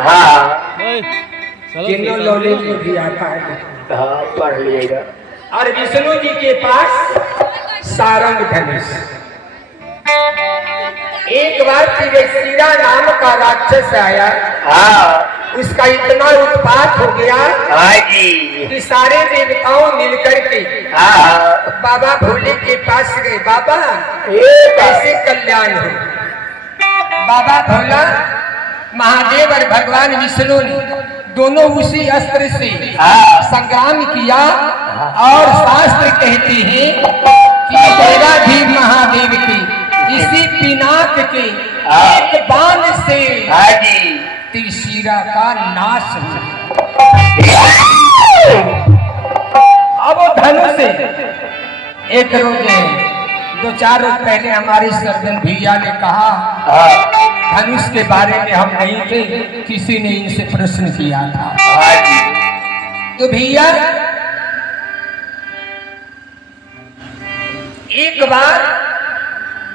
हाँ तीनों नॉलेज में भी आता है। हाँ पढ़ लीजिएगा। और विष्णु जी के पास सारंग धनुष। एक बार त्रिवेक्षीरा नाम का राक्षस आया। हाँ उसका इतना उत्पात हो गया हाँ जी कि सारे देवताओं मिलकर के हाँ बाबा भोले के पास गए। बाबा कैसे कल्याण हो। बाबा भोला महादेव और भगवान विष्णु ने दोनों उसी अस्त्र से संग्राम किया। और शास्त्र कहते हैं कि देवाधीश महादेव की इसी पिनाक के एक बाण से त्रिशिरा का नाश हुआ। अब वो धनुष से एक रोज 2-4 रोज पहले हमारे सर्जन भैया ने कहा धनुष के बारे में हम नहीं थे, किसी ने इनसे प्रश्न किया था। तो भैया एक बार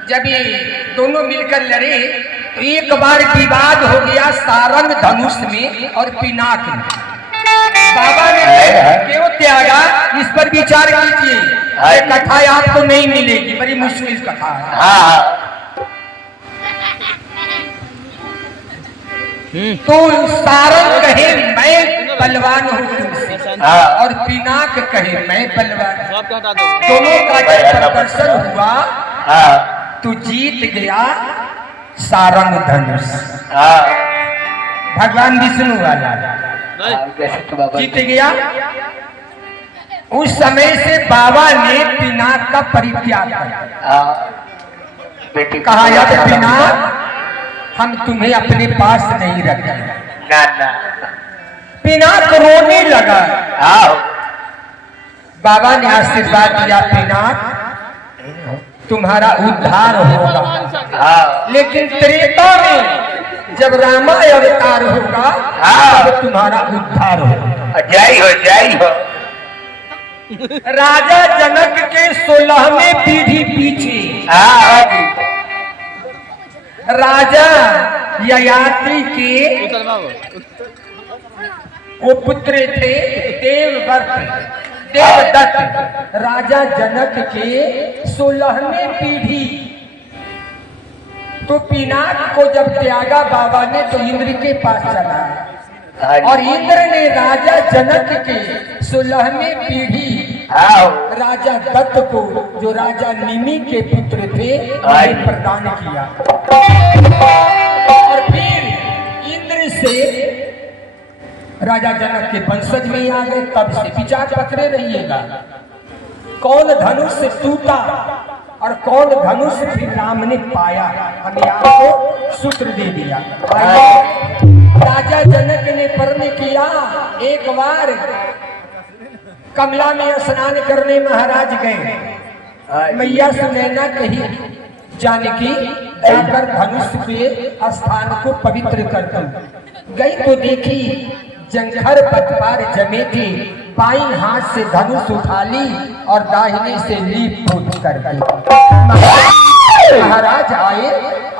जब ये दोनों मिलकर लड़े तो एक बार विवाद हो गया सारंग धनुष में और पिनाक में। बाबा ने क्यों त्यागा, इस पर विचार कीजिए। ये कथा आपको नहीं मिलेगी, बड़ी मुश्किल कथा है। तो सारंग कहे मैं बलवान हूँ तुमसे, और पिनाक कहे मैं बलवान। दोनों का जब प्रदर्शन हुआ तो जीत गया सारंग धनुष। भगवान विष्णु वाला जीत गया। उस समय से बाबा ने पिनाक का परित्याग कर कहा याद पिनाक हम तुम्हें अपने पास नहीं रखेंगे। पिनाक रोने लगा। बाबा ने आशीर्वाद दिया पिनाक तुम्हारा उद्धार होगा, लेकिन त्रेता में जब रामा अवतार होगा तब तुम्हारा उद्धार होगा। जय हो जय हो। राजा जनक के 16वें पीढ़ी पीछे राजा ययाति के वो पुत्र थे देवदत्त। राजा जनक के 16वें पीढ़ी। तो पिनाक को जब त्यागा बाबा ने तो इंद्र के पास चला, और इंद्र ने राजा जनक के 16वें पीढ़ी राजा दत्त को जो राजा निमि के पुत्र थे प्रदान किया। और फिर इंद्र से राजा जनक के वंशज में आ गए। तब से विचार पकड़े रहिएगा कौन धनुष से टूटा और कौन धनुष फिर राम ने पाया। हमने आपको सूत्र दे दिया। राजा जनक ने प्रण किया। एक बार कमला में स्नान करने महाराज गए। मैया सुनैना कही जानकी जाकर धनुष के स्थान को पवित्र कर दो। गई तो देखी जंघर पतवार जमे थी। बाईं हाथ से धनुष उठा ली और दाहिने से लीप पोत कर दी। महाराज आए,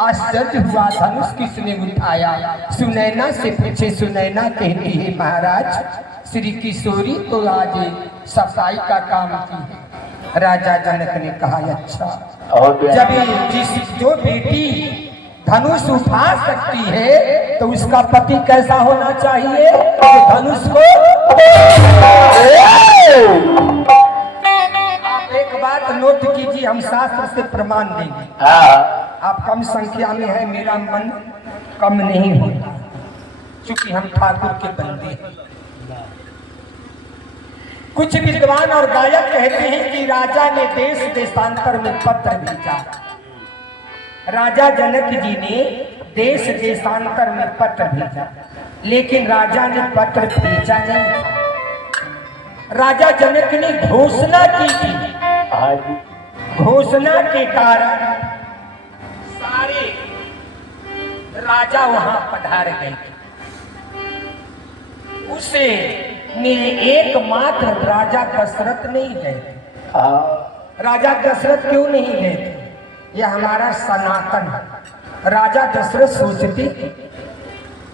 आश्चर्य हुआ धनुष किसने उठाया। सुनैना से पूछे। सुनैना कहती है महाराज श्री किशोरी तो आज सफाई का काम की है। राजा जनक ने कहा अच्छा, जब जो बेटी धनुष उठा सकती है तो उसका पति कैसा होना चाहिए तो धनुष को। आप एक बात नोट कीजिए, हम शास्त्र से प्रमाण देंगे। आप कम संख्या में है, मेरा मन कम नहीं होता क्योंकि हम ठाकुर के बंदे हैं। कुछ विद्वान और गायक कहते हैं कि राजा ने देश देशांतर में पत्र भेजा। राजा जनक जी ने देश देशांतर में पत्र भेजा, लेकिन राजा ने पत्र भेजा नहीं। राजा जनक ने घोषणा की थी। घोषणा के कारण सारे राजा वहां पधार गए। उसे एकमात्र राजा दशरथ नहीं गए। राजा दशरथ क्यों नहीं गए थे? यह हमारा सनातन है। राजा दशरथ सोचते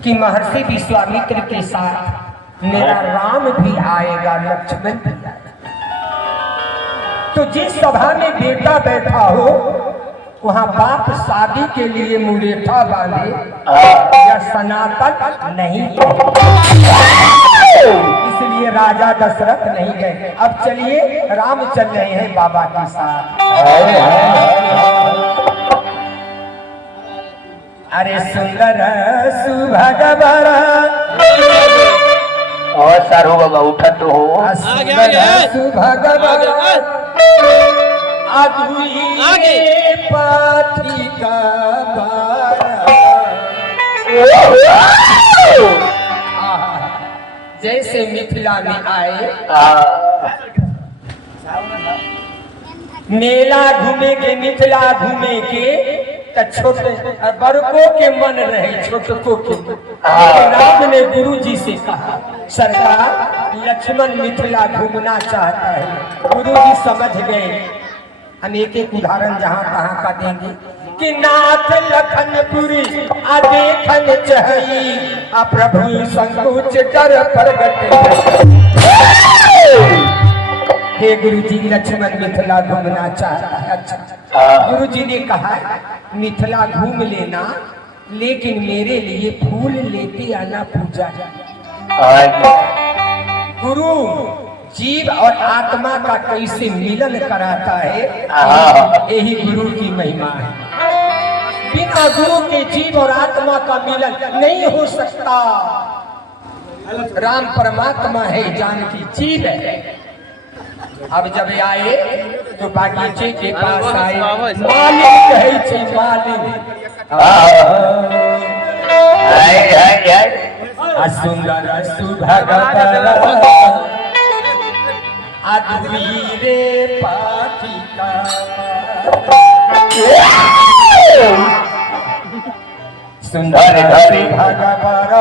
कि महर्षि विश्वामित्र के साथ मेरा राम भी आएगा, लक्ष्मण भी आएगा। तो जिस सभा में बेटा बैठा हो वहां बाप शादी के लिए मुरेठा बांधे या सनातन नहीं, इसलिए राजा दशरथ नहीं गए। अब चलिए, राम चल रहे हैं बाबा के साथ। अरे सुंदर सुभगवर और सारो बाबा उठत हो, सुंदर सुभगवर आगे पाथी का जैसे मिथिला में आए, मेला घूमे के, मिथिला घूमे के, तो छोटे बड़कों के मन रहे छोटकों के। राम ने गुरु जी से कहा, सरकार लक्ष्मण मिथिला घूमना चाहता है। गुरु जी समझ गए। हम एक एक उदाहरण जहाँ कहाँ का देंगे कि नाथ लखनपुरी देखन चाहिए, आ प्रभु संकोच डर प्रगट। हे गुरु जी, लक्ष्मण मिथिला घूमना चाहता है। अच्छा, गुरु जी ने कहा मिथिला घूम लेना, लेकिन मेरे लिए फूल लेते आना पूजा। गुरु जीव और आत्मा का कैसे मिलन कराता है, यही गुरु की महिमा है। बिना गुरु के जीव और आत्मा का मिलन नहीं हो सकता। राम परमात्मा है, जानकी जीव है। अब जब आए तो बागीचे के पास आए, मालिक कहे छे, मालिक सुंदर सुभगवर अद्वीरे पाथिका। सुंदर सुभगवर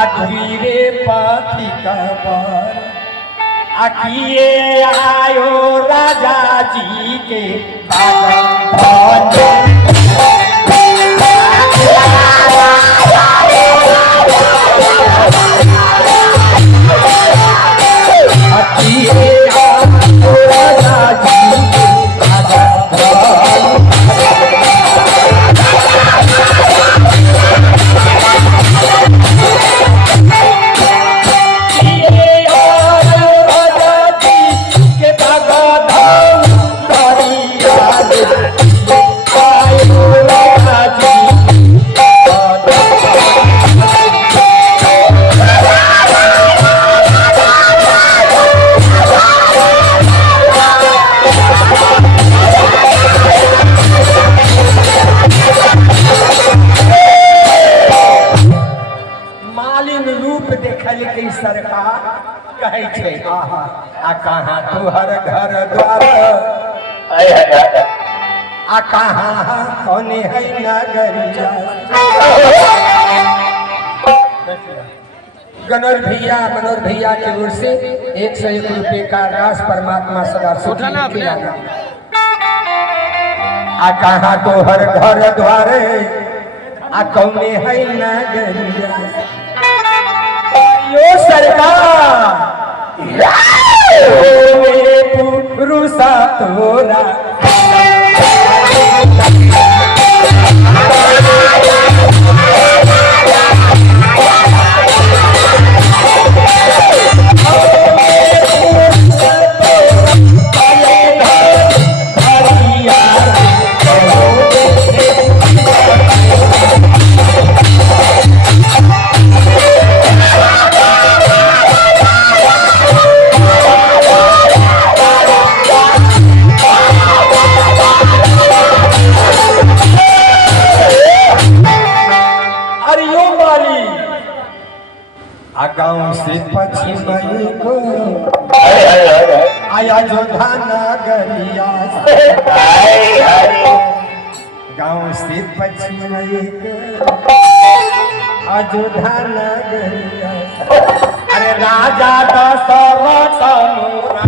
अद्वीरे पाथिका पर आकिए आयो राजा जी के सरकार कहे छे, आ कहाँ तुहर घर द्वार, आ कहाँ कौने है नगरिया। मनोहर भैया की ओर से 101 रुपये का रास परमात्मा सदा सुखी। आ कहाँ तुहर घर द्वार, आ कौने है नगरिया। यो सरकार पुरुषा तोरा गाँव से पश्चिम को आया जोधा नगरिया। गाँव से पश्चिम अयोध्या नगरिया। अरे राजा दशरथ मोरा